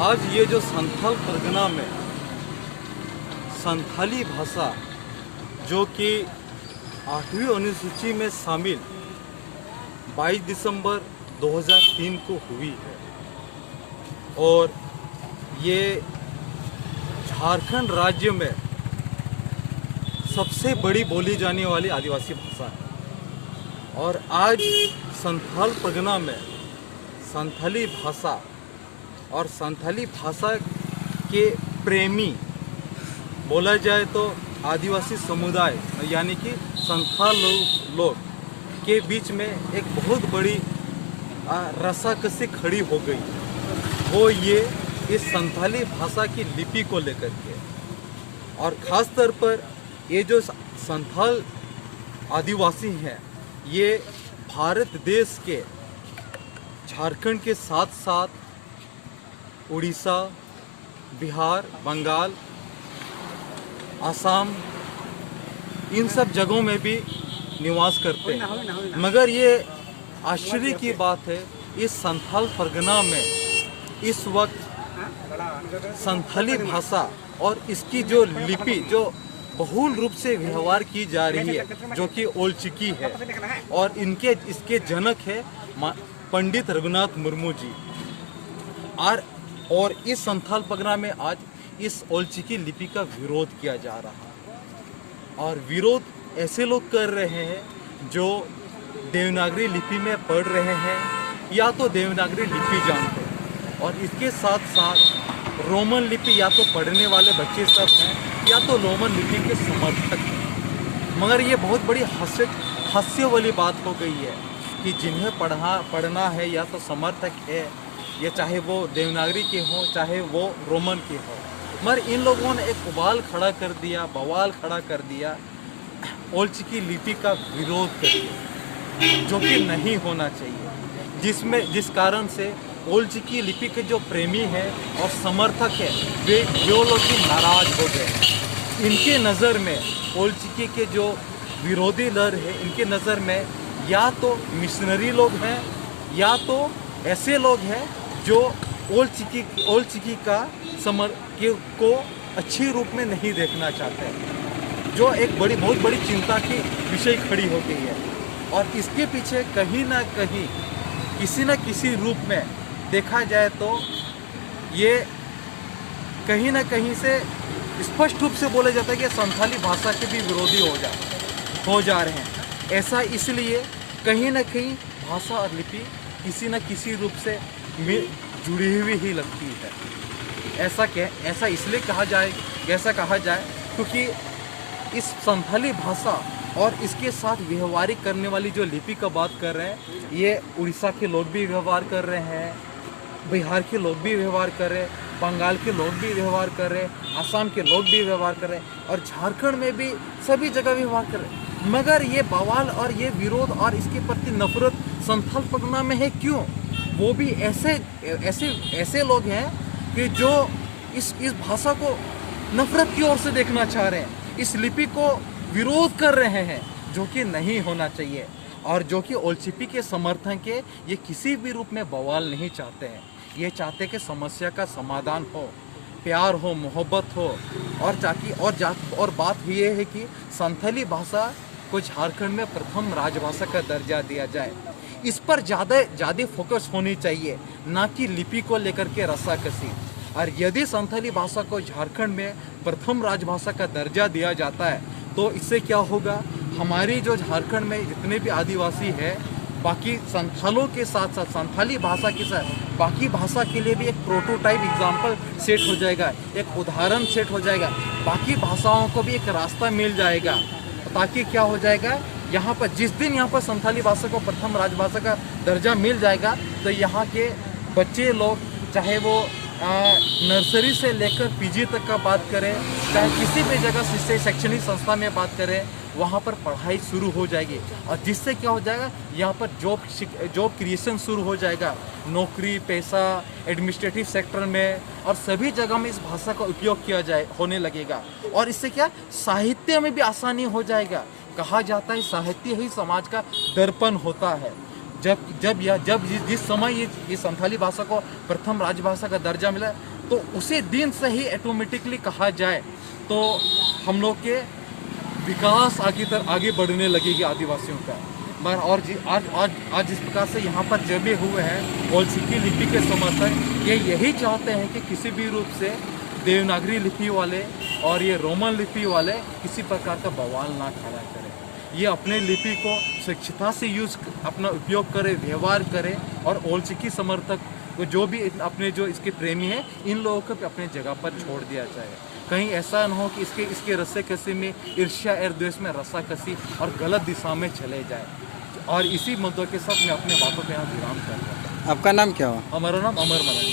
आज ये जो संथाल परगना में संथाली भाषा जो कि 8वीं अनुसूची में शामिल 22 दिसंबर 2003 को हुई है और ये झारखंड राज्य में सबसे बड़ी बोली जाने वाली आदिवासी भाषा है। और आज संथाल परगना में संथाली भाषा और संथाली भाषा के प्रेमी बोला जाए तो आदिवासी समुदाय यानी कि संथाल लोग के बीच में एक बहुत बड़ी रस्साकसी खड़ी हो गई। वो ये इस संथाली भाषा की लिपि को लेकर के, और ख़ास तौर पर ये जो संथाल आदिवासी हैं ये भारत देश के झारखंड के साथ साथ उड़ीसा, बिहार, बंगाल, असम, इन सब जगहों में भी निवास करते हैं। मगर ये आश्चर्य की बात है, इस संथाल परगना में इस वक्त संथाली भाषा और इसकी जो लिपि जो बहुल रूप से व्यवहार की जा रही है जो कि ओलचिकी है, और इसके जनक है पंडित रघुनाथ मुर्मू जी। और इस संथाल परगना में आज इस ओलचिकी लिपि का विरोध किया जा रहा है। और विरोध ऐसे लोग कर रहे हैं जो देवनागरी लिपि में पढ़ रहे हैं या तो देवनागरी लिपि जानते हैं, और इसके साथ साथ रोमन लिपि या तो पढ़ने वाले बच्चे सब हैं या तो रोमन लिपि के समर्थक हैं। मगर ये बहुत बड़ी हास्य वाली बात हो गई है कि जिन्हें पढ़ना है या तो समर्थक है, ये चाहे वो देवनागरी के हों चाहे वो रोमन के हों, मगर इन लोगों ने एक बवाल खड़ा कर दिया ओलचिकी लिपि का विरोध कर दिया, जो कि नहीं होना चाहिए। जिस कारण से ओलचिकी लिपि के जो प्रेमी हैं और समर्थक हैं वे लोग ही नाराज हो गए। इनके नज़र में ओलचिकी के जो विरोधी लहर है, इनके नज़र में या तो मिशनरी लोग हैं या तो ऐसे लोग हैं जो ओलचिकी का को अच्छी रूप में नहीं देखना चाहते हैं, जो एक बहुत बड़ी चिंता की विषय खड़ी हो गई है। और इसके पीछे कहीं ना कहीं किसी न किसी रूप में देखा जाए तो ये कहीं ना कहीं से स्पष्ट रूप से बोला जाता है कि संथाली भाषा के भी विरोधी हो जा रहे हैं। ऐसा इसलिए कहीं ना कहीं भाषा और लिपि किसी न किसी रूप से जुड़ी हुई ही लगती है। ऐसा इसलिए कहा जाए क्योंकि इस संथाली भाषा और इसके साथ व्यवहारिक करने वाली जो लिपि का बात कर रहे हैं, ये उड़ीसा के लोग भी व्यवहार कर रहे हैं, बिहार के लोग भी व्यवहार कर रहे हैं, बंगाल के लोग भी व्यवहार कर रहे हैं, असम के लोग भी व्यवहार कर रहे हैं, और झारखंड में भी सभी जगह व्यवहार कर रहे हैं। मगर ये बवाल और ये विरोध और इसके प्रति नफरत संथाल परगना में है क्यों? वो भी ऐसे लोग हैं कि जो इस भाषा को नफरत की ओर से देखना चाह रहे हैं, इस लिपि को विरोध कर रहे हैं, जो कि नहीं होना चाहिए, और जो कि ओलचिकी के समर्थन के ये किसी भी रूप में बवाल नहीं चाहते हैं। ये चाहते कि समस्या का समाधान हो, प्यार हो, मोहब्बत हो, और बात ये है कि संथाली भाषा को झारखंड में प्रथम राजभाषा का दर्जा दिया जाए। इस पर ज़्यादा फोकस होनी चाहिए, ना कि लिपि को लेकर के रस्साकसी। और यदि संथाली भाषा को झारखंड में प्रथम राजभाषा का दर्जा दिया जाता है तो इससे क्या होगा, हमारी जो झारखंड में जितने भी आदिवासी है, बाकी संथालों के साथ साथ संथाली भाषा के साथ बाकी भाषा के लिए भी एक प्रोटोटाइप एग्जाम्पल सेट हो जाएगा, एक उदाहरण सेट हो जाएगा, बाकी भाषाओं को भी एक रास्ता मिल जाएगा। ताकि क्या हो जाएगा, यहाँ पर जिस दिन यहाँ पर संथाली भाषा को प्रथम राजभाषा का दर्जा मिल जाएगा तो यहाँ के बच्चे लोग, चाहे वो नर्सरी से लेकर पीजी तक का बात करें, चाहे किसी भी जगह से शैक्षणिक संस्था में बात करें, वहाँ पर पढ़ाई शुरू हो जाएगी। और जिससे क्या हो जाएगा, यहाँ पर जॉब क्रिएशन शुरू हो जाएगा, नौकरी, पैसा, एडमिनिस्ट्रेटिव सेक्टर में और सभी जगह में इस भाषा का उपयोग होने लगेगा। और इससे क्या, साहित्य में भी आसानी हो जाएगा। कहा जाता है साहित्य ही समाज का दर्पण होता है। जिस समय ये संथाली भाषा को प्रथम राजभाषा का दर्जा मिला, तो उसी दिन से ही ऑटोमेटिकली कहा जाए तो हम लोग के विकास आगे बढ़ने लगेगी आदिवासियों का। और आज जिस प्रकार से यहाँ पर जमे हुए हैं ओल्ड लिपि के समर्थक, ये यही चाहते हैं कि किसी भी रूप से देवनागरी लिपि वाले और ये रोमन लिपि वाले किसी प्रकार का बवाल ना खड़ा करें। ये अपने लिपि को स्वच्छता से अपना उपयोग करे, व्यवहार करे, और ओल्ड समर्थक को जो भी अपने जो इसके प्रेमी हैं, इन लोगों को अपने जगह पर छोड़ दिया जाए। कहीं ऐसा न हो कि इसके रस्से कसी में ईर्ष्या और द्वेष में रस्सा कसी और गलत दिशा में चले जाए। और इसी मुद्दों के साथ मैं अपने बातों पे यहाँ विराम कर रहा हूँ। आपका नाम क्या हुआ? हमारा नाम अमर मलन।